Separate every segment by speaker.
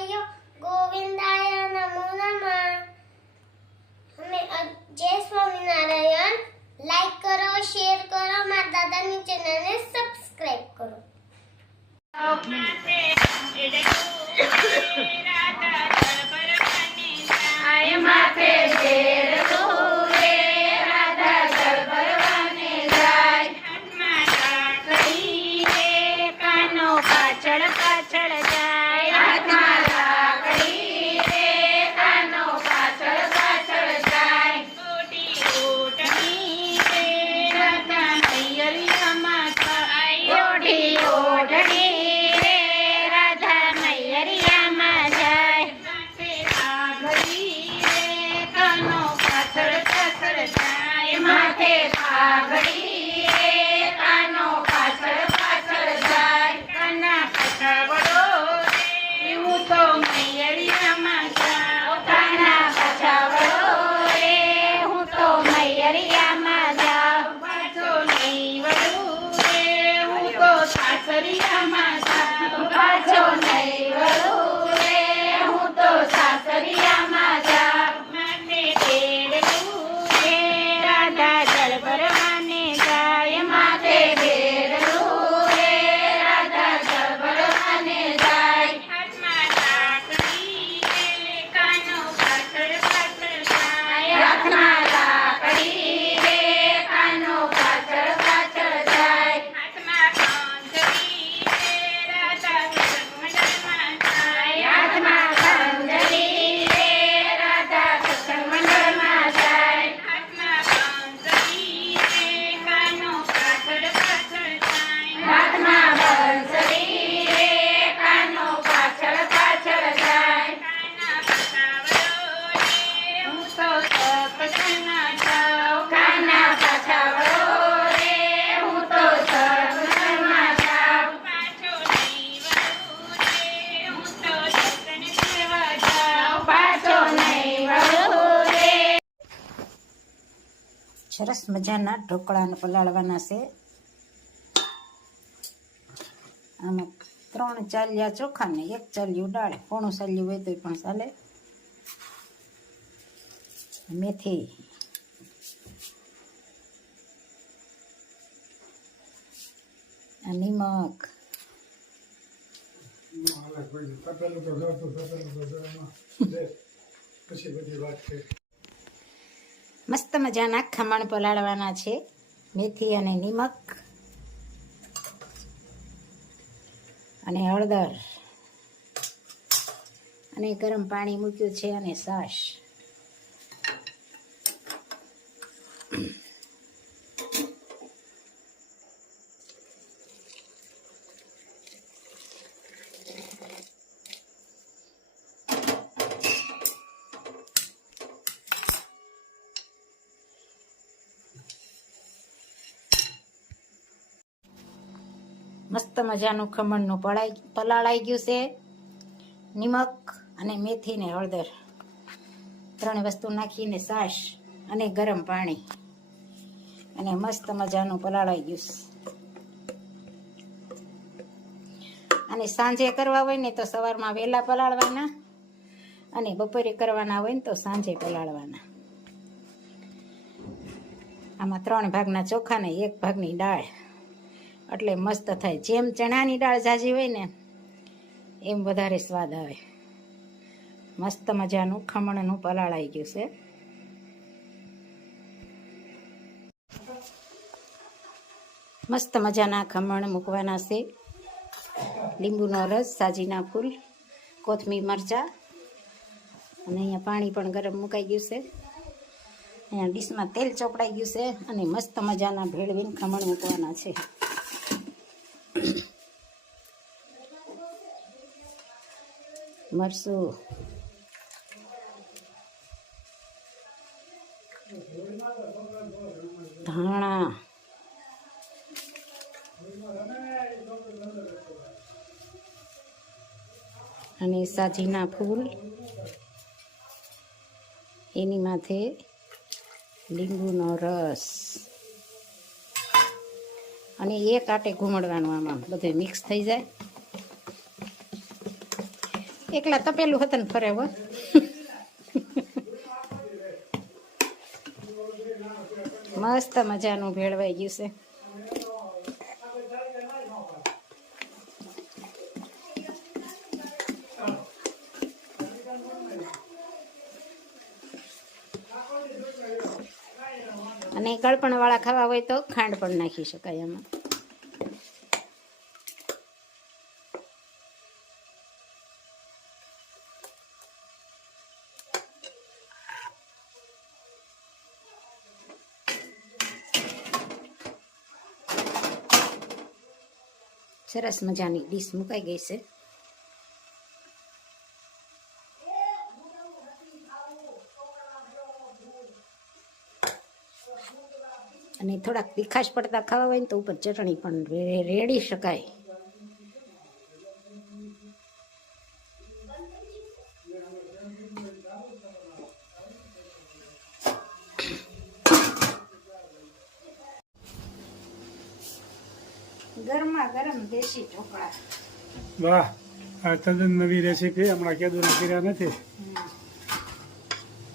Speaker 1: ભાઈઓ ગોવિંદાય નમો નમઃ. અમે જય સ્વામિનારાયણ. લાઈક કરો શેર કરો, મારા દાદાની ચેનલને સબસ્ક્રાઇબ કરો.
Speaker 2: માથે ઝેર Agri
Speaker 3: સરસ મજાના ઢોકળાને પલાળવાના છે. આમાં ત્રણ ચાલ્યા ચોખા ને એક ચાલ્યું દાળ, પોણું ચાલ્યું હોય તો પણ ચાલે. મેથી. નિમક.
Speaker 4: પછી બધી વાત છે.
Speaker 3: મસ્ત મજાના ખમણ પલાળવાના છે. મેથી અને નિમક. અને હળદર. અને ગરમ પાણી મૂક્યું છે અને છાશ મસ્ત મજાનું ખમણનું પલાઈ પલાળાઈ ગયું છે. નિમક અને મેથી ને હળદર. ત્રણ વસ્તુ નાખીને સાશ અને ગરમ પાણી. અને મસ્ત મજાનું પલાળાઈ ગયું છે. અને સાંજે કરવા હોય ને તો સવારમાં વહેલા પલાળવાના. અને બપોરે કરવાના હોય ને તો સાંજે પલાળવાના. આમાં ત્રણ ભાગના ચોખા ને એક ભાગની દાળ. એટલે મસ્ત થાય. જેમ ચણાની દાળ ઝાઝી હોય ને, એમ વધારે સ્વાદ આવે. મસ્ત મજાનું ખમણનું પલાળાઈ ગયું છે. મસ્ત મજાના ખમણ મૂકવાના છે. લીંબુનો રસ, સાજીના ફૂલ, કોથમીર, મરચાં, અને અહીંયા પાણી પણ ગરમ મુકાઈ ગયું છે. અહીંયા ડીશમાં તેલ ચોપડાઈ ગયું છે અને મસ્ત મજાના ભેળવીને ખમણ મૂકવાના છે. મરસું. ધાણા. અને સાજીના ફૂલ. એની માથે લીંબુનો રસ. અને એક આટે ઘૂમડવાનું આમાં. બધે મિક્સ થઈ જાય. એકલા તપેલું હતું ને ફરે હો મસ્ત મજાનું ભેળવાઈ ગયું છે. અને ગળપણ વાળા ખાવા હોય તો ખાંડ પણ નાખી શકાય એમાં સરસ મજાની ડીશ મુકાઈ ગઈ છે. અને થોડાક તીખાશ પડતા ખાવા હોય ને તો ઉપર ચટણી પણ રેડી શકાય. ગરમા ગરમ દેશી ઢોકળા.
Speaker 4: વાહ આ તદ્દન નવી રેસીપી હમણાં કેદું કર્યા નથી.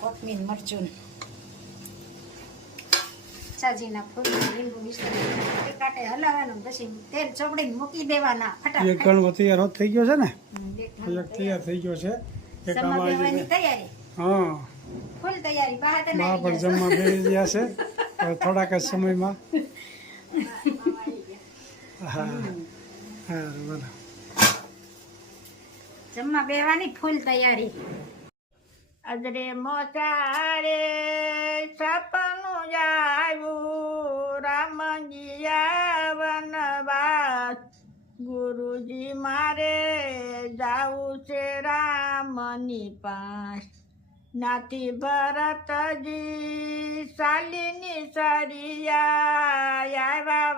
Speaker 3: કોથમીર મરચું. સાજીના ફૂલ લીંબુ મિશ્રણ કાંટે હલાવવાનું પછી તેલ ચોપડીને મૂકી દેવાના
Speaker 4: એક
Speaker 3: ફટાફટ
Speaker 4: તૈયાર હોત થઈ ગયો છે ને?
Speaker 3: એક
Speaker 4: તૈયાર થઈ ગયો છે. એક આમાં.
Speaker 3: તૈયારી.
Speaker 4: હા.
Speaker 3: ફૂલ તૈયારી બહાર.
Speaker 4: જમવા બેસી ગયા છે. થોડાક જ સમયમાં હા હા બોલો
Speaker 3: જમવા બેવાની ફૂલ તૈયારી.
Speaker 5: અદરે મોચારે સપનું જાયું રામજી વનવાસ ગુરુજી મારે જાવું છે રામની પાસ. નાથી ભરતજી શાલિની સરિયા આવ્યા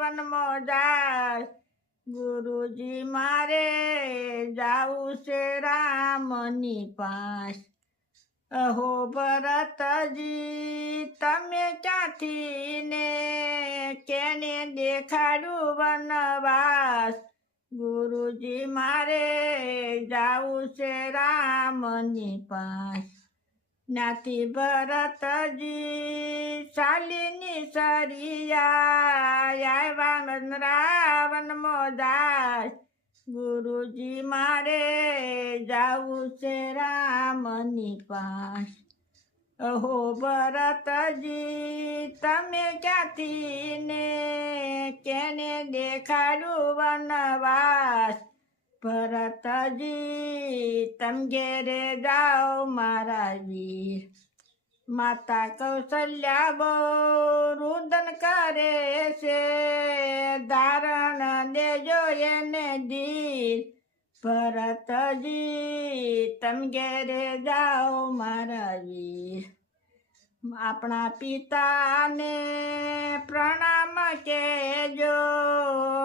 Speaker 5: વન જાય ગુરુજી મારે જાવું છે રામની પાસ. અહો ભરતજી, તમે ક્યાંથી ને કેને દેખાડું વનવાસ? ગુરુજી મારે જાવું છે રામની પાસ. નાથી ભરતજી શાલિની સરિયા આવ્યા રાવણ મોદાસ. ગુરુજી, મારે જાવું છે રામની પાસ. અહો ભરતજી તમે ક્યાંથી ને કેને દેખાડું વનવાસ? ભરતજી તમ ઘેરે જાઓ મારા વીર. માતા કૌશલ્યા બહુ રુદન કરે છે. ધારણ દેજો એને ધીર ભરતજી તમ ઘેરે જાઓ મારા વીર. આપણા પિતાને પ્રણામ કેજો.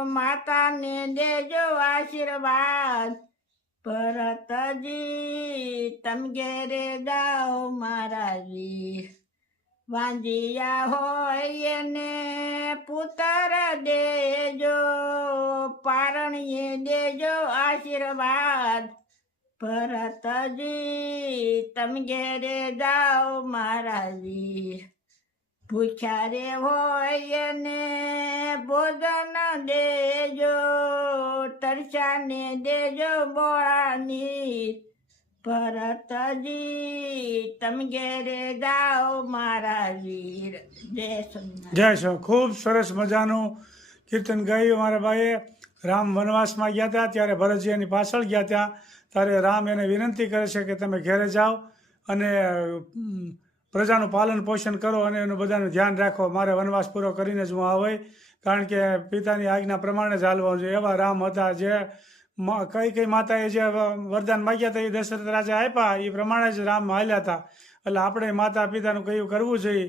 Speaker 5: માતાને દેજો આશીર્વાદ. ભરતજી તમ ઘેરે જાઓ વીર વાંજિયા હોય ને પુત્ર દેજો, પારણીએ દેજો આશીર્વાદ. ભરતજી તમ ઘેરે જાઓ મારા વીર હોય ને ભોજન દેજો, તરસાને દેજો બોળાની. ભરતજી તમે ઘેરે જાઓ મારા વીર.
Speaker 4: ખૂબ સરસ મજાનું કીર્તન ગાયું મારા ભાઈએ. રામ વનવાસમાં ગયા હતા, ત્યારે ભરતજી એની પાછળ ગયા ત્યાં ત્યારે રામ એને વિનંતી કરે છે કે તમે ઘેરે જાઓ અને પ્રજાનું પાલન પોષણ કરો અને એનું બધાનું ધ્યાન રાખો. મારે વનવાસ પૂરો કરીને જ હું આવે, કારણ કે પિતાની આજ્ઞા પ્રમાણે જ હાલવાનું છે. એવા રામ હતા જે કઈ કઈ માતાએ જે વરદાન માગ્યા હતા એ દશરથ રાજા આપ્યા, એ પ્રમાણે જ રામ હાલ્યા હતા. એટલે આપણે માતા પિતાનું કયું કરવું જોઈએ?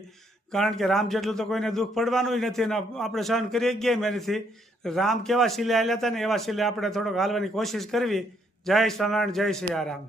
Speaker 4: કારણ કે રામ જેટલું તો કોઈને દુઃખ પડવાનું નથી ને આપણે સહન કરી ગયા નથી રામ કેવા શિલે હાલ્યા હતા ને એવા શિલે આપણે થોડોક હાલવાની કોશિશ કરવી. જય સ્વામિનારાયણ જય
Speaker 6: સિયારામ.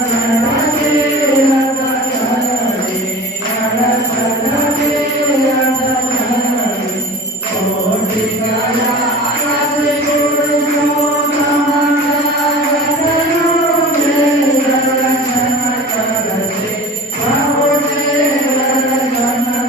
Speaker 6: Thank you.